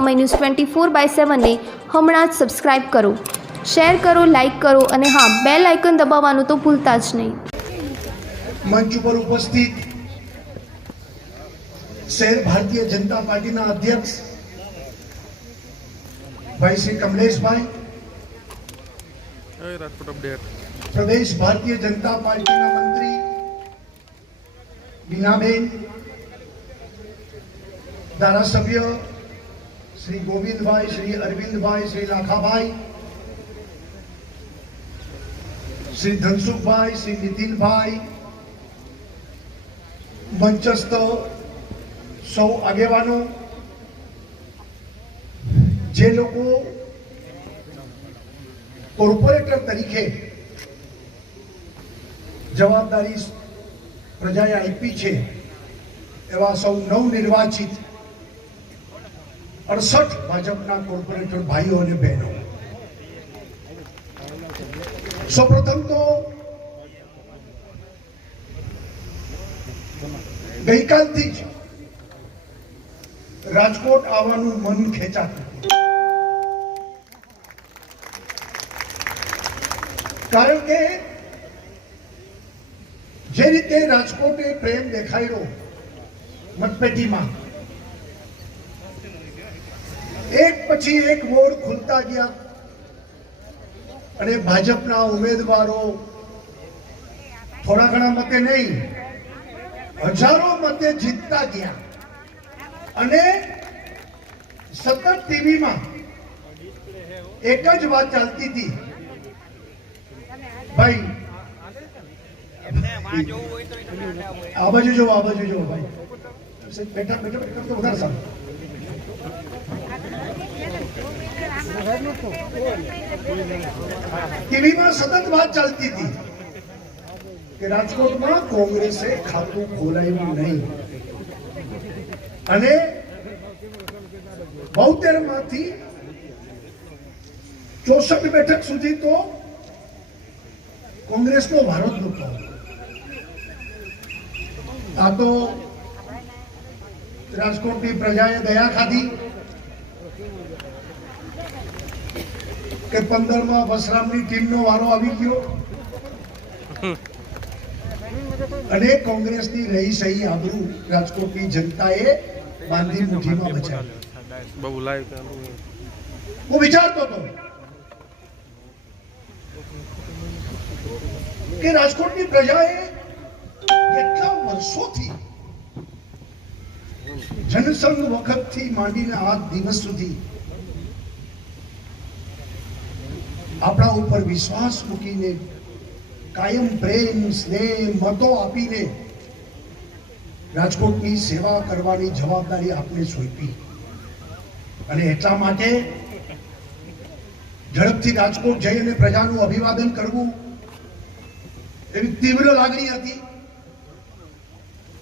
સમય ન્યૂઝ 24/7 ને હમણાં જ સબસ્ક્રાઇબ કરો, શેર કરો, લાઇક કરો અને હા, બેલ આઇકન દબાવવાનું તો ભૂલતા જ નહીં. મંચ ઉપર ઉપસ્થિત શહેર ભારતીય જનતા પાર્ટીના અધ્યક્ષ ભાઈ શ્રી કમલેશભાઈ, પ્રદેશ ભારતીય જનતા પાર્ટીના મંત્રી બીનાબેન, ધારાસભ્ય શ્રી ગોવિંદભાઈ, શ્રી અરવિંદભાઈ, શ્રી લાખાભાઈ, શ્રી ધનસુખભાઈ, શ્રી નીતિનભાઈ, મંચસ્થ સૌ આગેવાનો, જે લોકો કોર્પોરેટર તરીકે જવાબદારી પ્રજાએ આપી છે એવા સૌ નવનિર્વાચિત 68 ભાજપના કોર્પોરેટર ભાઈઓ અને બહેનો, સૌપ્રથમ તો ગઈકાલથી જ રાજકોટ આવવાનું મન ખેંચાતું, કારણ કે જે રીતે રાજકોટે પ્રેમ દેખાડ્યો મતપેટીમાં, એક પછી એક વોર્ડ ખુલતા ગયા અને ભાજપના ઉમેદવારો થોડા ઘણા મતે નહીં, હજારો મતે જીતતા ગયા અને સતત ટીવીમાં એક જ વાત ચાલતી હતી, ભાઈ આ બાજુ જો ભાઈ બેઠા તો વધારે સારું. ટીવીમાં સતત વાત ચાલતી હતી કે રાજકોટમાં કોંગ્રેસે ખાતું ખોલાવ્યું નહીં અને 72 માંથી 64 બેઠક સુધી તો કોંગ્રેસનો વારો જ નહોતો. આ તો રાજકોટની પ્રજાએ દયા ખાધી કે 15માં વસરામની ટીમનો વારો આવી ગયો અને કોંગ્રેસની રહી સહી આબરૂ રાજકોટની જનતાએ બાંધી મુઠ્ઠીમાં બચાવી. હું વિચારતો હતો કે રાજકોટની પ્રજાએ કેટલા વર્ષોથી જનસંઘ વખતથી માંડીને આ દિવસ સુધી આપણા ઉપર વિશ્વાસ મૂકીને કાયમ પ્રેમ, સ્નેહ, મતો આપીને રાજકોટની સેવા કરવાની જવાબદારી આપને સોંપી અને એટલા માટે ઝડપથી રાજકોટ જઈ અને પ્રજાનું અભિવાદન કરવું એવી તીવ્ર લાગણી હતી.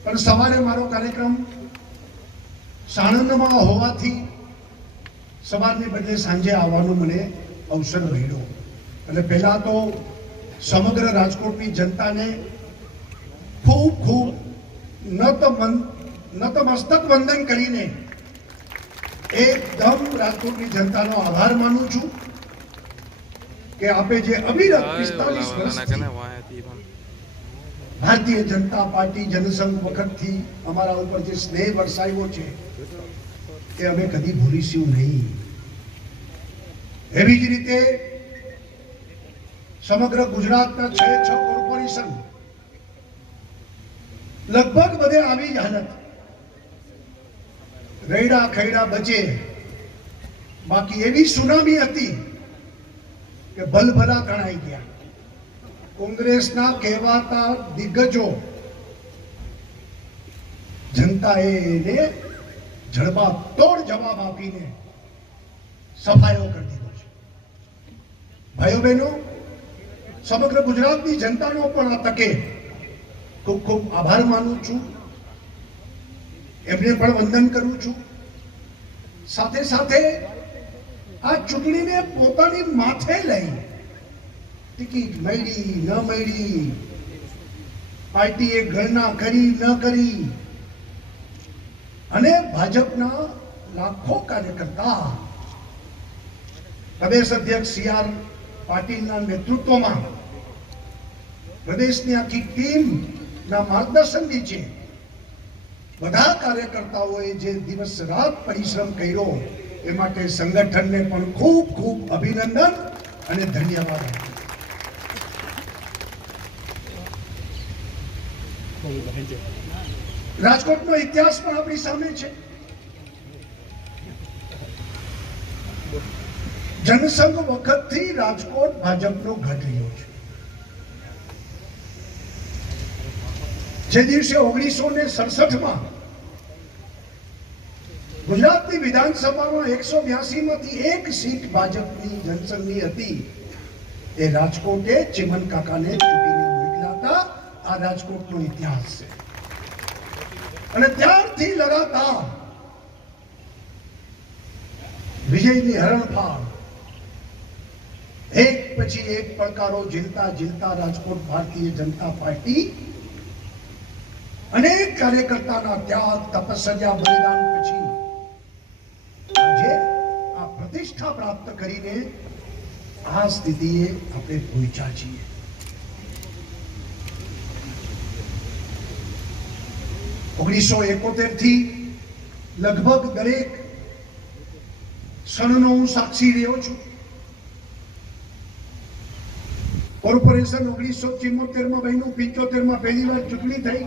પણ સવારે મારો કાર્યક્રમ સાણંદમાં હોવાથી સવારને બદલે સાંજે આવવાનો મને અવસર મળ્યો. એટલે પહેલા તો સમગ્ર રાજકોટની જનતાને ખૂબ ખૂબ નતમસ્તક વંદન કરીને એકદમ રાજકોટની જનતાનો આભાર માનું છું કે આપે જે અવિરત 45 વર્ષથી ભારતીય જનતા પાર્ટી જનસંઘ વખતથી અમારા ઉપર જે સ્નેહ વરસાવ્યો છે એ અમે કદી ભૂલીશું નહીં. એવી જ રીતે સમગ્ર ગુજરાતના 6 કોર્પોરેશન લગભગ બધે આવી જ હાલત, રૈડા ખૈડા બચે, બાકી એવી સુનામી હતી કે ભલભલા તણાઈ ગયા. કોંગ્રેસના કહેવાતા દિગ્ગજો જનતાએ એને જડબાતોડ જવાબ આપીને સફાયો કરી દીધો છે. ભાઈઓ બહેનો, સમગ્ર ગુજરાતની જનતાનો પણ આ તકે ખૂબ ખૂબ આભાર માનું છું, એમને પણ વંદન કરું છું. સાથે સાથે આ ચૂંટણીને પોતાની માથે લઈ ટિકિટ મળી ન મળી, પાર્ટીએ ગણના કરી ન કરી અને ભાજપના લાખો કાર્યકર્તા પ્રદેશ અધ્યક્ષ CR પાટીલના નેતૃત્વમાં પ્રદેશની આખી ટીમના માર્ગદર્શન નીચે બધા કાર્યકર્તાઓએ જે દિવસ રાત પરિશ્રમ કર્યો એ માટે સંગઠનને પણ ખૂબ ખૂબ અભિનંદન અને ધન્યવાદ. રાજકોટનો ઇતિહાસ પણ આપણી સામે છે. જનસંઘ વખતથી રાજકોટ ભાજપનો ગઢ રહ્યો છે. જે દિવસે 1967માં ગુજરાતની વિધાનસભામાં 182 માંથી એક સીટ ભાજપની જનસંઘની હતી એ રાજકોટે ચિમન કાકાને ચૂંટીને મોકલ્યા હતા. આ રાજકોટનો ઇતિહાસ છે. અને ત્યારથી લગાતાર વિજયની હરણફાળ એક પછી એક પડકારો ઝીલતા ઝીલતા રાજકોટ ભારતીય જનતા પાર્ટી અનેક કાર્યકર્તાના ત્યાગ, તપસ્યા, બલિદાન પછી આજે આ પ્રતિષ્ઠા પ્રાપ્ત કરીને આ સ્થિતિએ આપણે પહોંચ્યા છીએ. ઓગણીસો 71 થી લગભગ દરેક ક્ષણનો હું સાક્ષી રહ્યો છું. કોર્પોરેશન 1974માં બન્યું, 75માં પહેલી વાર ચૂંટણી થઈ.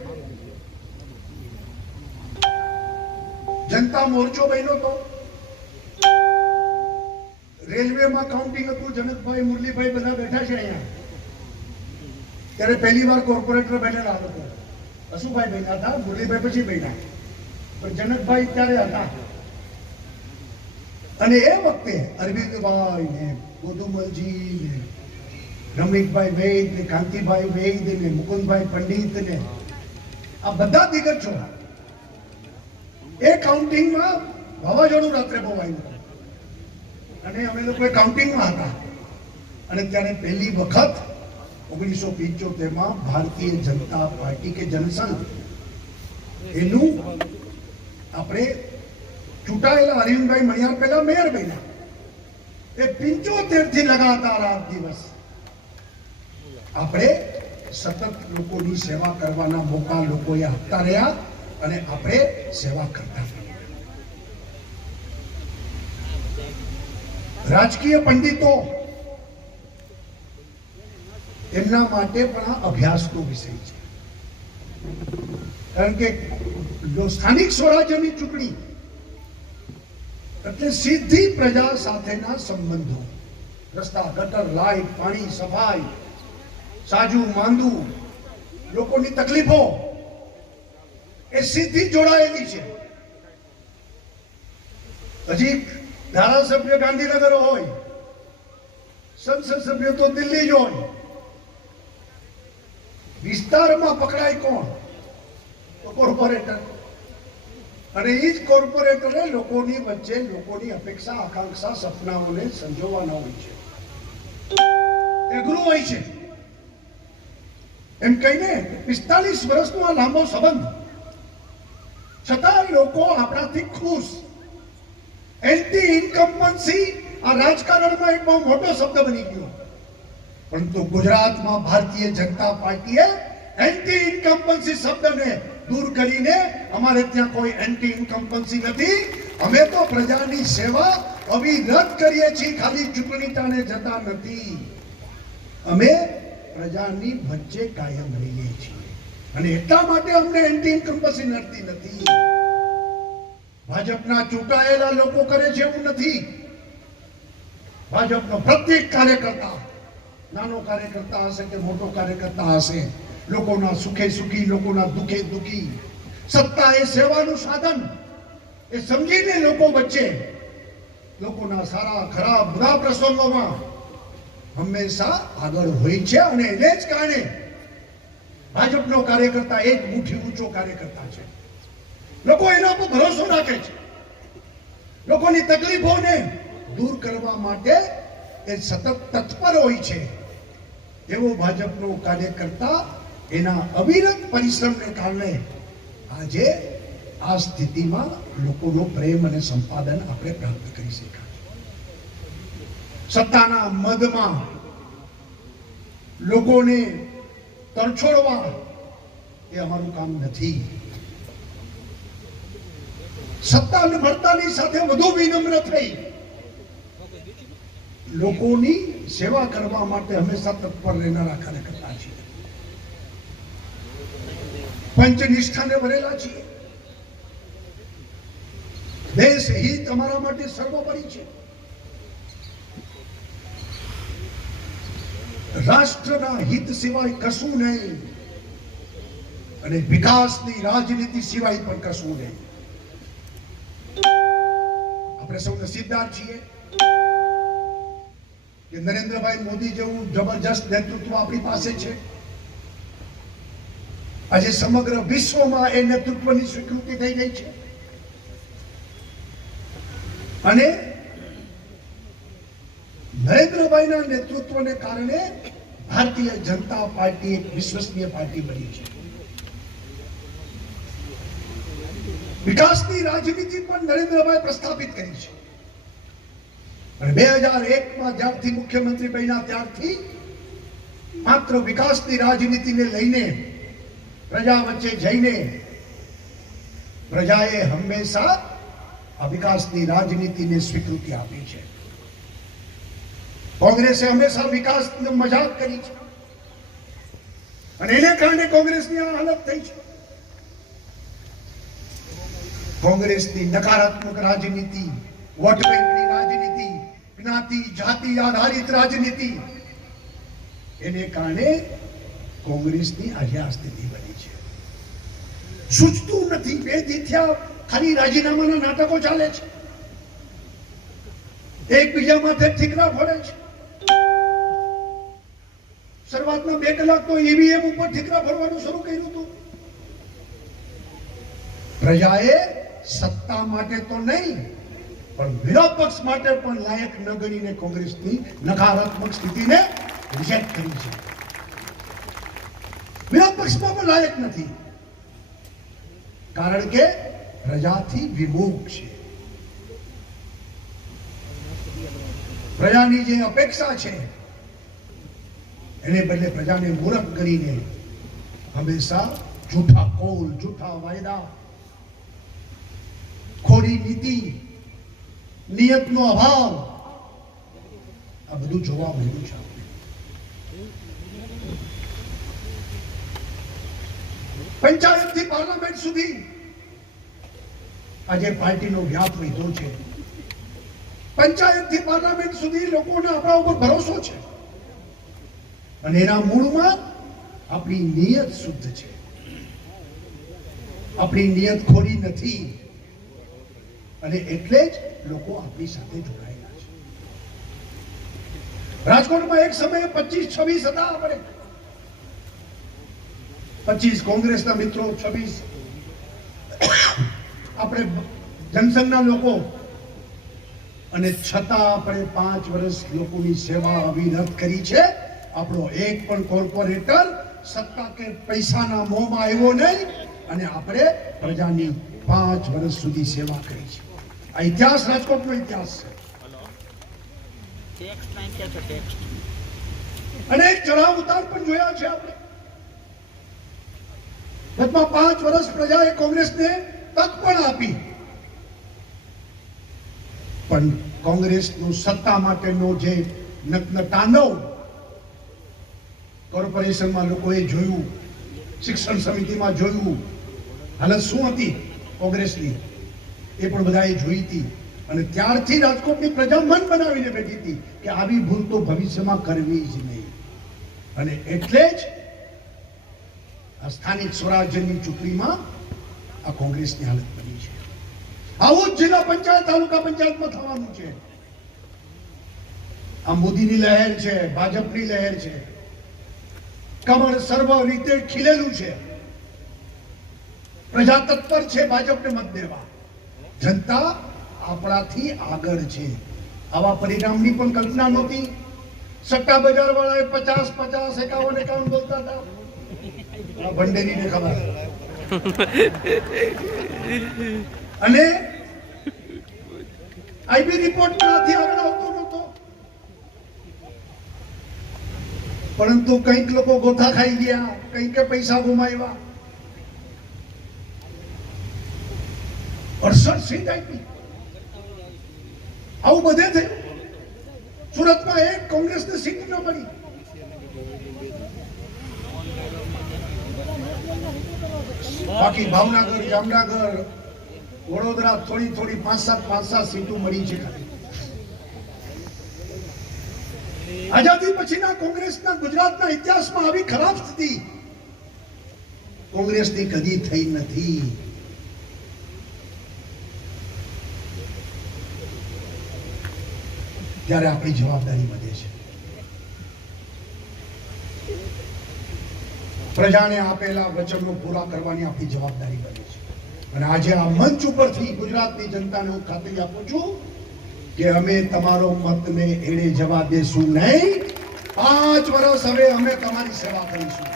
જનતા મોરચો બન્યો તો રેલવેમાં કાઉન્ટિંગ હતું. જનકભાઈ, મુરલીભાઈ બધા બેઠા છે અહીંયા. ત્યારે પહેલી વાર કોર્પોરેટર બેઠેલા લોકો. અશુભાઈ બેઠા હતા, મુરલીભાઈ પછી બેઠા, પણ જનકભાઈ ત્યારે હતા. અને એ વખતે અરવિંદભાઈ ને ગોદુમલજી ને રમણીકભાઈ વૈદ ને કાંતિભાઈ વૈદ ને મુકુંદભાઈ પંડિત ને આ બધા દિગ્ગજો એ કાઉન્ટિંગમાં વાવાઝોડું રાત્રે બહુ આવ્યું અને અમે લોકો કાઉન્ટિંગમાં હતા. અને ત્યારે પહેલી વખત 1975માં ભારતીય જનતા પાર્ટી કે જનસંઘ એનું આપણે ચૂંટાયેલા અરવિંદભાઈ મણિયાર પહેલા મેયર બન્યા. એ 75 થી લગાતાર આ દિવસ આપણે સતત લોકોની સેવા કરવાના મોકા લોકોએ આપતા રહ્યા અને આપણે સેવા કરતા રહ્યા. રાજકીય પંડિતો એમના માટે પણ આ અભ્યાસનો વિષય છે. કારણ કે સ્થાનિક સ્વરાજ્યની ચૂંટણી એટલે સીધી પ્રજા સાથેના સંબંધો, રસ્તા, ગટર, લાઇટ, પાણી, સફાઈ, સાજુ માંદુ, લોકોની તકલીફો એ સીધી જોડાયેલી છે. હજી ધારાસભ્ય ગાંધીનગર હોય, સંસદ સભ્ય તો દિલ્હી જ હોય, વિસ્તારમાં પકડાય કોણ? તો કોર્પોરેટર. અને એ જ કોર્પોરેટરે લોકોની વચ્ચે લોકોની અપેક્ષા, આકાંક્ષા, સપનાઓને સંજોવાના હોય છે. અઘરું હોય છે. એમ કહીને 45 વર્ષનો આ લાંબો સંબંધ, છતાં લોકો આપણાથી ખુશ. એન્ટી ઇન્કમ્પન્સી આ રાજકારણમાં એક બહુ મોટો શબ્દ બની ગયો. પરંતુ ગુજરાતમાં ભારતીય જનતા પાર્ટીએ એન્ટી ઇન્કમ્પન્સી શબ્દને દૂર કરીને અમારે ત્યાં કોઈ એન્ટી ઇન્કમ્પન્સી નથી. અમે તો પ્રજાની સેવા અવિરત કરીએ છીએ, ખાલી ચૂંટણી ટાણે જતા નથી. અમે પ્રજાની વચ્ચે કાયમ રહીએ છીએ અને એટલા માટે અમને એન્ટી ઇન્કમ્પન્સી નડતી નથી. ભાજપના ચૂંટાયેલા લોકો કરે છે એવું નથી. ભાજપનો પ્રત્યેક કાર્યકર્તા, નાનો કાર્યકર્તા હશે કે મોટો કાર્યકર્તા હશે, લોકોના સુખે સુખી, લોકોના દુખે દુખી. સત્તા એ સેવાનું સાધન, એ સમજીને લોકો વચ્ચે, લોકોના સારા ખરાબ બુરા પ્રસંગોમાં હંમેશા આગળ હોય છે. અને એને જ કારણે ભાજપનો કાર્યકર્તા એક મુઠ્ઠી ઊંચો કાર્યકર્તા છે. લોકો એના પર ભરોસો રાખે છે. લોકોની તકલીફોને દૂર કરવા માટે એ સતત તત્પર હોય છે. એવો ભાજપનો કાર્યકર્તા એના અવિરત પરિશ્રમને કારણે આજે આ સ્થિતિમાં લોકોનો પ્રેમ અને સંપાદન આપણે પ્રાપ્ત કરી શકાય. સત્તાના મદમાં લોકોને તરછોડવા એ અમારું કામ નથી. સત્તા મળતાની સાથે વધુ વિનમ્ર થઈ લોકોની સેવા કરવા માટે હંમેશા તત્પર રહેનારા કાર્યકર્તા છીએ. પંચનિષ્ઠાને ભરેલા છીએ. દેશ હિત અમારા માટે સર્વોપરી છે. રાષ્ટ્રના હિત સિવાય કશું નહીં અને વિકાસની રાજનીતિ સિવાય પણ કશું નહીં. આપણે સૌ નસીબદાર છીએ કે નરેન્દ્રભાઈ મોદી જેવું જબરજસ્ત નેતૃત્વ આપણી પાસે છે. આજે સમગ્ર વિશ્વમાં એ નેતૃત્વની સ્વીકૃતિ થઈ ગઈ છે અને નરેન્દ્રભાઈના નેતૃત્વને કારણે ભારતીય જનતા પાર્ટી એક વિશ્વસનીય પાર્ટી બની છે. વિકાસની રાજનીતિ પણ નરેન્દ્રભાઈ પ્રસ્થાપિત કરી છે. અને 2001માં જ્યારથી મુખ્યમંત્રી બન્યા ત્યારથી માત્ર વિકાસની રાજનીતિને લઈને પ્રજા વચ્ચે જઈને પ્રજાએ હંમેશા આ વિકાસની રાજનીતિને સ્વીકૃતિ આપી છે. કોંગ્રેસે હંમેશા વિકાસનો મજાક કરી છે અને એને કારણે કોંગ્રેસની આ હાલત થઈ છે. કોંગ્રેસની નકારાત્મક રાજનીતિ, વોટ બેંકની રાજનીતિ, જ્ઞાતિ જાતિ આધારિત રાજનીતિ, એને કારણે કોંગ્રેસની આજે આ સ્થિતિ બની છે. સૂચતું નથી. 2 દી થયા ખાલી રાજીનામાના નાટકો ચાલે છે. એકબીજા માથે ઠીકરા ફોડે છે. શરૂઆતના 2 કલાક તો ઈવીએમ ઉપર ઠીકરા ફોડવાનું શરૂ કર્યું હતું. પ્રજાએ સત્તા માટે તો નહીં પણ વિરોધ પક્ષ માટે પણ લાયક ન ગણીને કોંગ્રેસની નકારાત્મક સ્થિતિને રિજેક્ટ કરી છે. વિરોધ પક્ષમાં પણ લાયક નથી કારણ કે પ્રજાથી વિમુખ છે. પ્રજાની જે અપેક્ષા છે એને બદલે પ્રજાને મૂર્ખ કરીને હંમેશા જૂઠા કોલ, જૂઠા વાયદા, ખોટી નીતિ, નિયતનો અભાવ, આ બધું જોવા મળ્યું છે. પંચાયતથી પાર્લામેન્ટ સુધી આજે પાર્ટીનો વ્યાપ વધ્યો છે. પંચાયતથી પાર્લામેન્ટ સુધી લોકોને આપણા ઉપર ભરોસો છે અને એના મૂળમાં આપણી નિયત શુદ્ધ છે. આપણી નિયત ખોટી નથી અને એટલે જ લોકો આપણી સાથે જોડાયેલા છે. રાજકોટમાં એક સમયે 25-26 હતા. આપણે 25 કોંગ્રેસના મિત્રો, 26 આપણે જનસંઘના લોકો, અને છતાં આપણે 5 વર્ષ લોકોની સેવા અવિરત કરી છે. આપણો એક પણ કોર્પોરેટર સત્તા કે પૈસાના મોહમાં આવ્યો નહીં અને આપણે પ્રજાની 5 વર્ષ સુધી સેવા કરી છે. આ ઇતિહાસ રાજકોટનો ઇતિહાસ છે. અનેક ચઢાવ ઉતાર પણ જોયા છે આપણે. ગતમાં 5 વર્ષ પ્રજાએ કોંગ્રેસને તક પણ આપી પણ કોંગ્રેસનું સત્તા માટેનો જે તાંડવ કોર્પોરેશનમાં લોકોએ જોયું, શિક્ષણ સમિતિમાં જોયું, હાલત શું હતી કોંગ્રેસની એ પણ બધાએ જોઈ હતી. અને ત્યારથી રાજકોટની પ્રજા મન બનાવીને બેઠી હતી કે આવી ભૂલ તો ભવિષ્યમાં કરવી જ નહીં. અને એટલે જ આ સ્થાનિક સ્વરાજ્યની ચૂંટણીમાં આ કોંગ્રેસની હાલત બની છે. આવું જ જિલ્લા પંચાયત, તાલુકા પંચાયતમાં થવાનું છે. આ મોદીની લહેર છે, ભાજપની લહેર છે. કમળ સર્વ રીતે ખીલેલું છે. પ્રજા તત્પર છે ભાજપને મત દેવા. જનતા આપણાથી આગળ છે. આવા પરિણામની પણ કલ્પના નહોતી. સટ્ટા બજાર વાળાએ 50, 51 બોલતા હતા. ભંડેરીને ખબર અને આઈબી રિપોર્ટ માંથી આગળ આવતો નહોતો, પરંતુ કંઈક લોકો ગોથા ખાઈ ગયા, કંઈક પૈસા ગુમાવ્યા. 68 સીટ આપી, આવું બધે થયું. સુરતમાં એક કોંગ્રેસને સીટ ન મળી. બાકી ભાવનગર, જામનગર, વડોદરા થોડી થોડી 5-7 સીટો મળી છે. આઝાદી પછીના કોંગ્રેસના ગુજરાતના ઇતિહાસમાં આવી ખરાબ સ્થિતિ કોંગ્રેસની કદી થઈ નથી. ત્યારે આપણી જવાબદારી વધે છે. પ્રજાને આપેલા વચનો પૂરા કરવાની આપણી જવાબદારી બને છે. અને આજે આ મંચ ઉપરથી ગુજરાતની જનતાને હું ખાતરી આપું છું કે અમે તમારો મતને એડે જવા દેશું નહીં. 5 વર્ષ હવે અમે તમારી સેવા કરીશું.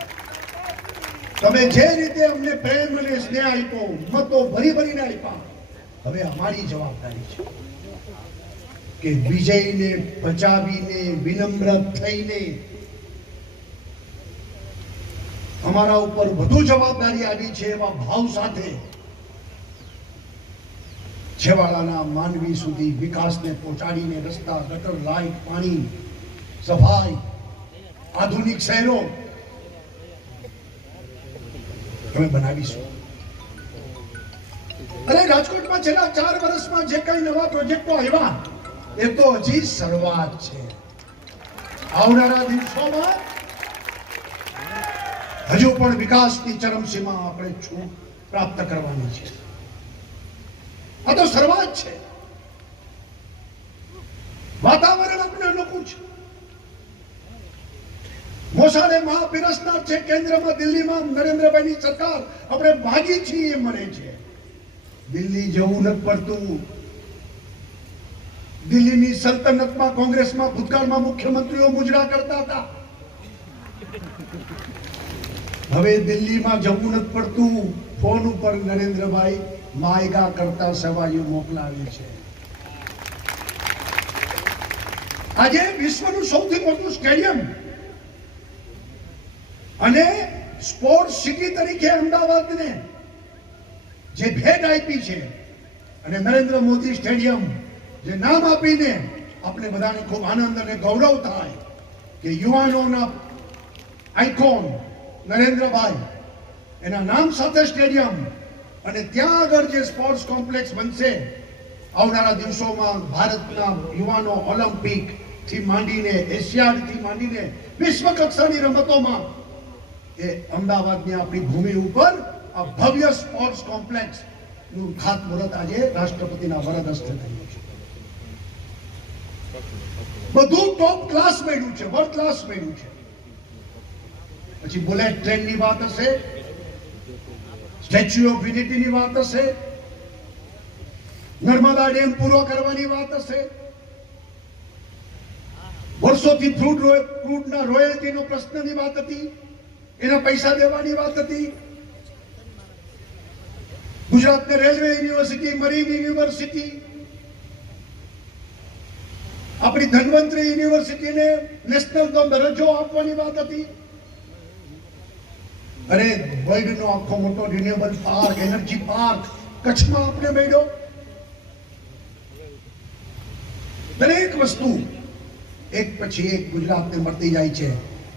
તમે જે રીતે અમને પ્રેમ અને સ્નેહ આપ્યો, મતો ભરી ભરીને આપ્યા, હવે અમારી જવાબદારી છે કે વિજયને બચાવીને વિનમ્ર થઈને અમારા ઉપર વધુ જવાબદારી આવી છે એવા ભાવ સાથે છેવાડાના માનવી સુધી વિકાસને પહોંચાડીને રસ્તા, ગટર, લાઇટ, પાણી, સફાઈ, આધુનિક શહેરો અમે બનાવીશું. અને રાજકોટમાં છેલ્લા 4 વર્ષમાં જે કઈ નવા પ્રોજેક્ટો આવ્યા એ તો હજી શરૂઆત છે. આવનારા દિવસોમાં હજુ પણ વિકાસની ચરમસીમા આપણે છૂટ પ્રાપ્ત કરવાની છે. આ તો શરૂઆત છે. વાતાવરણ આપણે અનુકૂળ છે. મોસાળે મહાપીરસનાર છે. કેન્દ્રમાં દિલ્હીમાં નરેન્દ્રભાઈની સરકાર આપણે ભાગી છીએ એ મળે છે. દિલ્હી જવું નથી પડતું. દિલ્હીની સલ્તનતમાં કોંગ્રેસમાં ભૂતકાળમાં મુખ્યમંત્રીઓ મુજરા કરતા હતા. હવે દિલ્હીમાં જવું નથી પડતું. ફોન ઉપર નરેન્દ્રભાઈ માયગા કરતા સવાઈઓ મોકલાવે છે. આજે વિશ્વનું સૌથી મોટું સ્ટેડિયમ અને સ્પોર્ટ્સ સિટી તરીકે અમદાવાદને જે ભેટ આપી છે અને નરેન્દ્ર મોદી સ્ટેડિયમ જે નામ આપીને આપણે બધાને ખૂબ આનંદ અને ગૌરવ થાય કે યુવાનોના આઇકોન નરેન્દ્રભાઈ એના નામ સાથે સ્ટેડિયમ અને ત્યાં આગળ જે સ્પોર્ટ્સ કોમ્પ્લેક્સ બનશે આવનારા દિવસોમાં ભારતના યુવાનો ઓલિમ્પિક થી માંડીને એશિયાડ થી માંડીને વિશ્વ કક્ષાની રમતોમાં એ અમદાવાદની આપણી ભૂમિ ઉપર આ ભવ્ય સ્પોર્ટ્સ કોમ્પ્લેક્સ નું ખાતમુહૂર્ત આજે રાષ્ટ્રપતિના વરદ હસ્તે થયું છે. બધું ટોપ ક્લાસ મળ્યું છે, વર્લ્ડ ક્લાસ મળ્યું છે. પછી બુલેટ ટ્રેનની વાત હશે, સ્ટેચ્યુ ઓફ યુનિટીની વાત હશે, નર્મદા ડેમ પૂરો કરવાની વાત હશે, વર્ષોથી ફ્રૂટના રોયલ્ટીનો પ્રશ્નની વાત હતી, એના પૈસા દેવાની વાત હતી. ગુજરાતને રેલવે યુનિવર્સિટી, મરીન યુનિવર્સિટી, આપણી ધન્વંતરી યુનિવર્સિટીને નેશનલ દરજ્જો આપવાની વાત હતી. અરે વર્લ્ડનો આખો મોટો રિન્યુએબલ પાર્ક, એનર્જી પાર્ક કચ્છમાં આપણે મળ્યો. દરેક વસ્તુ એક પછી એક ગુજરાતને મળતી જાય છે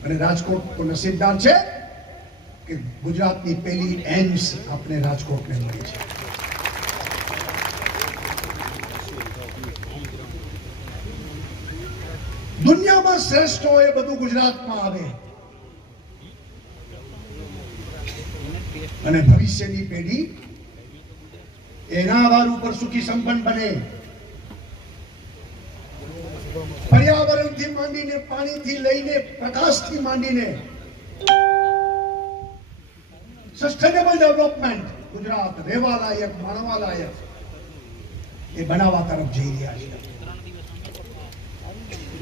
અને રાજકોટ તો નસીબદાર છે કે ગુજરાતની પહેલી એમ્સ આપણે રાજકોટને મળી છે. દુનિયામાં શ્રેષ્ઠ હોય બધું ગુજરાતમાં આવે અને ભવિષ્યની પેઢી એના આધાર ઉપર સુખી સંપન્ન બને. પર્યાવરણથી માંડીને, પાણીથી લઈને, પ્રકાશથી માંડીને સસ્ટેનેબલ ડેવલપમેન્ટ ગુજરાત રહેવા લાયક, માણવા લાયક એ બનાવવા તરફ જઈ રહ્યા છે.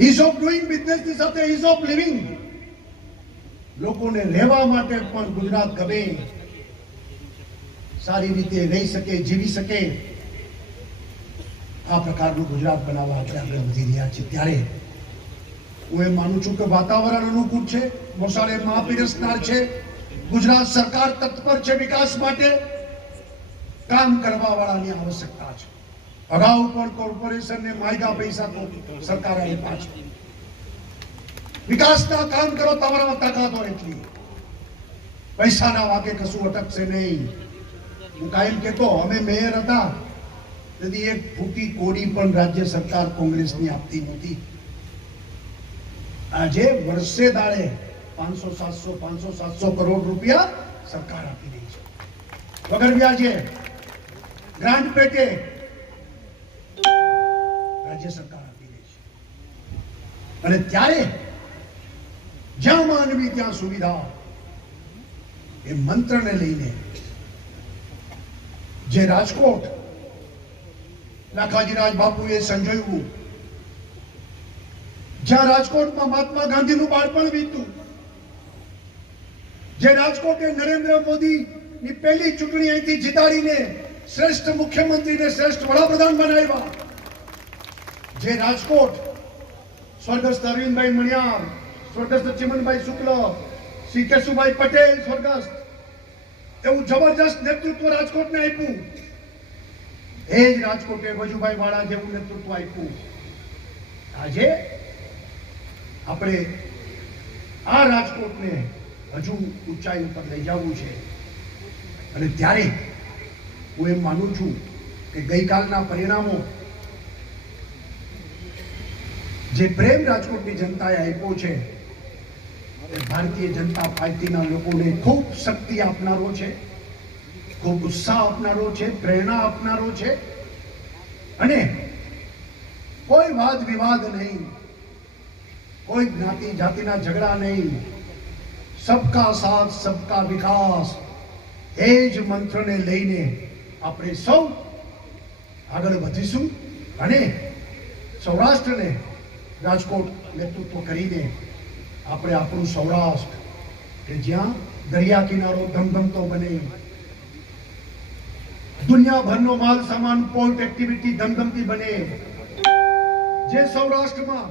ઇઝ ઓફ ડુઈંગ બિઝનેસની સાથે ઇઝ ઓફ લિવિંગ, લોકોને રહેવા માટે પણ ગુજરાત ગમે, સારી રીતે રહી શકે, જીવી શકે, આ પ્રકારનું ગુજરાત બનાવવા આપણે આગળ વધી રહ્યા છીએ. ત્યારે હું એમ માનું છું કે વાતાવરણ અનુકૂળ છે, મોસાળે મહાપીરસનાર છે, ગુજરાત સરકાર તત્પર છે વિકાસ માટે, કામ કરવા વાળાની આવશ્યકતા છે. અગાઉ પણ કોર્પોરેશનને માયગા પૈસા તો સરકારે આપ્યા છે. વિકાસના કામ કરો, તમારામાં તાકાત હોય એટલી. પૈસાના વાકે કશું અટકશે નહીં. હું કાયમ કહેતો, અમે મેયર હતા તેથી એક ફૂટી કોડી પણ રાજ્ય સરકાર કોંગ્રેસની આપતી નહોતી. આજે વર્ષે દાડે 500-700 કરોડ રૂપિયા સરકાર આપી રહી છે, વગર વ્યાજે, ગ્રાન્ટ પેટે રાજ્ય સરકાર આપી રહી છે. અને ત્યારે જ્યાં માનવી ત્યાં સુવિધા, એ મંત્રને લઈને જે રાજકોટ લાખાજી રાજ બાપુએ સંજોયું, જ્યાં રાજકોટમાં મહાત્મા ગાંધીનું બાળપણ વીત્યું, જે રાજકોટે નરેન્દ્ર મોદીની પહેલી ચૂંટણી અહીંથી જીતાડીને શ્રેષ્ઠ મુખ્યમંત્રીને શ્રેષ્ઠ વડાપ્રધાન બનાવ્યા, જે રાજકોટ સ્વર્ગસ્થ અરવિંદભાઈ મણિયાર, સ્વર્ગસ્થ ચિમનભાઈ શુક્લ, શ્રી કેશુભાઈ પટેલ સ્વર્ગસ્થ, એવું જબરજસ્ત નેતૃત્વ રાજકોટને આપ્યું. એ જ રાજકોટે વજુભાઈ વાળા જેવું નેતૃત્વ આપ્યું. આજે આપણે આ રાજકોટને હજુ ઊંચાઈ ઉપર લઈ જવું છે. અને ત્યારે હું એમ માનું છું કે ગઈકાલના પરિણામો, જે પ્રેમ રાજકોટની જનતાએ આપ્યો છે, એ ભારતીય જનતા પાર્ટીના લોકોને ખૂબ શક્તિ આપનારો છે, ખૂબ ઉત્સાહ આપનારો છે, પ્રેરણા આપનારો છે. અને કોઈ વાદ વિવાદ નહીં, કોઈ જ્ઞાતિ જાતિના ઝઘડા નહીં, સબકા સાથ સબકા વિકાસ, એ જ મંત્રને લઈને આપણે સૌ આગળ વધીશું. અને સૌરાષ્ટ્રને રાજકોટ નેતૃત્વ કરીને આપણે આપણું સૌરાષ્ટ્ર, કે જ્યાં દરિયા કિનારો ધમધમતો બને, દુનિયાભરનો માલ સામાન પોર્ટ એક્ટિવિટી ધમધમતી બને, જે સૌરાષ્ટ્રમાં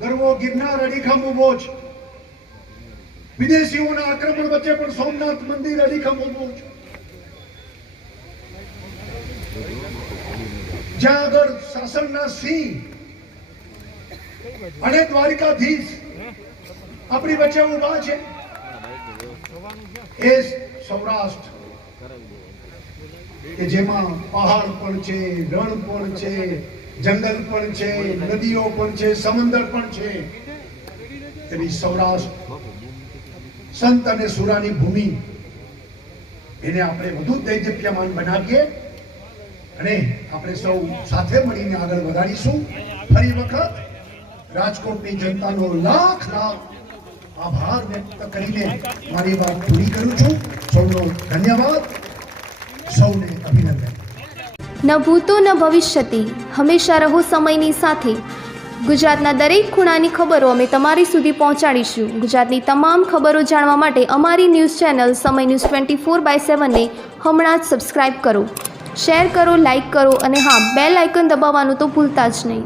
ગરવો ગિરનાર અડીખમ ઉભો છે, વિદેશીઓના આક્રમણ વચ્ચે પણ સોમનાથ મંદિર અડીખમ ઉભું છે, જ્યાં આગળ શાસનના સિંહ અને દ્વારિકાધીશ આપણી વચ્ચે ઉભા છે, એ સૌરાષ્ટ્ર કે જેમાં પહાડ પણ છે, રણ પણ છે, જંગલ પણ છે, નદીઓ પણ છે, સમંદર પણ છે, એવી સૌરાષ્ટ્ર સંત અને સુરાની ભૂમિ, એને આપણે વધુ દૈદીપ્યમાન બનાવીએ અને આપણે સૌ સાથે મળીને આગળ વધારીશું. ફરી વખત રાજકોટની જનતાનો લાખ આભાર વ્યક્ત કરીને મારી વાત પૂરી કરું છું. સૌનો ધન્યવાદ, સૌને અભિનંદન. ન ભૂતો ન ભવિષ્યતિ, હંમેશા રહો સમયની સાથે. ગુજરાતના દરેક ખૂણાની ખબરો અમે તમારી સુધી પહોંચાડીશું. ગુજરાતની તમામ ખબરો જાણવા માટે અમારી ન્યૂઝ ચેનલ સમય ન્યૂઝ 24/7 ને હમણાં જ સબસ્ક્રાઇબ કરો, શેર કરો, લાઇક કરો અને હા, બેલ આઇકન દબાવવાનું તો ભૂલતા જ નહીં.